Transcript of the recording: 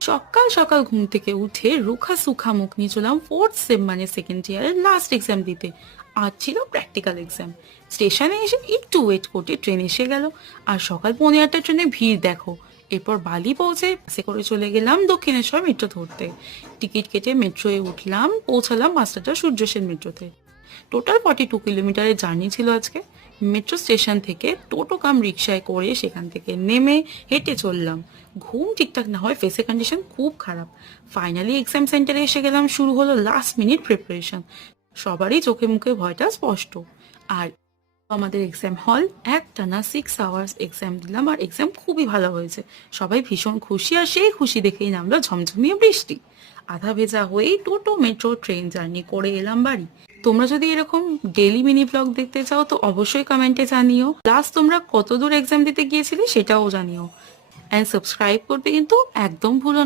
সকাল সকাল ঘুম থেকে উঠে রুখা সুখা মুখ নিয়ে চলাম ফোর্থ সেম মানে সেকেন্ড ইয়ারের লাস্ট এক্সাম দিতে। আজ ছিল প্র্যাকটিক্যাল এক্সাম। স্টেশনে এসে একটু ওয়েট করতে ট্রেন এসে গেল। আর সকাল 8:15 ট্রেনে ভিড় দেখো। এরপর বালি পৌঁছে বাসে করে চলে গেলাম দক্ষিণেশ্বর মেট্রো ধরতে। টিকিট কেটে মেট্রোয় উঠলাম, পৌঁছালাম মাস্টারটা সূর্য সেন মেট্রোতে। টোটাল 42 কিলোমিটারের জার্নি ছিল আজকে। মেট্রো স্টেশন থেকে টোটো কাম রিক্সায় করে সেখান থেকে নেমে হেঁটে চললাম। ঘুম ঠিকঠাক না হয় ফেসের কন্ডিশন খুব খারাপ। ফাইনালি এক্সাম সেন্টারে এসে গেলাম, শুরু হলো লাস্ট মিনিট প্রিপারেশন। সবারই চোখে মুখে ভয়টা স্পষ্ট। আর আমাদের এক্সাম হল, একটানা 6 আওয়ার্স এক্সাম দিলাম আর এক্সাম খুবই ভালো হয়েছে। সবাই ভীষণ খুশি, আর সেই খুশি দেখেই নামলো ঝমঝমিয়ে বৃষ্টি। আধা ভেজা হয়েই টোটো মেট্রো ট্রেন জার্নি করে এলাম বাড়ি। তোমরা যদি এরকম ডেলি মিনি ব্লগ দেখতে চাও তো অবশ্যই কমেন্টে জানিও। প্লাস তোমরা কত দূর এক্সাম দিতে গিয়েছিলে সেটাও জানিও। অ্যান্ড সাবস্ক্রাইব করতে কিন্তু একদম ভুলো না।